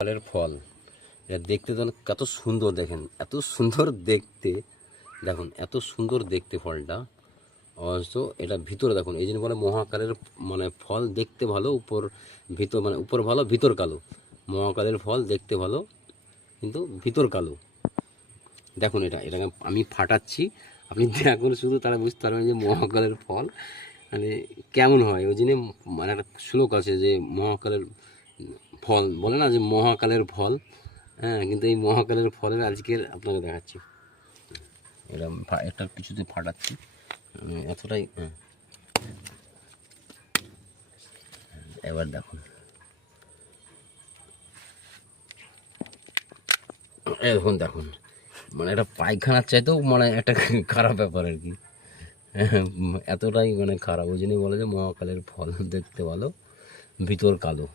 ফলের ফল এটা দেখতে তো কত সুন্দর, দেখেন এত সুন্দর দেখতে, দেখুন এত সুন্দর দেখতে ফলটা। অবশ্য এটা ভিতরে দেখুন, এই জন্য বলে মহাকালের মানে ফল দেখতে ভালো, উপর ভিতর মানে উপর ভালো ভিতর কালো। মহাকালের ফল দেখতে ভালো কিন্তু ভিতর কালো। দেখুন এটাকে আমি ফাটাচ্ছি, আপনি দেখুন শুধু, তারা বুঝতে পারবেন যে মহাকালের ফল মানে কেমন হয়। ওই জন্য মানে একটা শ্লোক আছে যে মহাকালের ফল বলে না, যে মহাকালের ফল। হ্যাঁ, কিন্তু এই মহাকালের ফলের আজকের আপনাকে দেখাচ্ছি। এটা একটা কিছুতে ফাটাচ্ছি এতটাই। হ্যাঁ, এবার দেখুন, এখন দেখুন মানে একটা পায়খানার চাইতেও মানে একটা খারাপ ব্যাপার আর কি। এতটাই মানে খারাপ। ওই জন্যই বলে যে মহাকালের ফল দেখতে ভালো ভিতর কালো।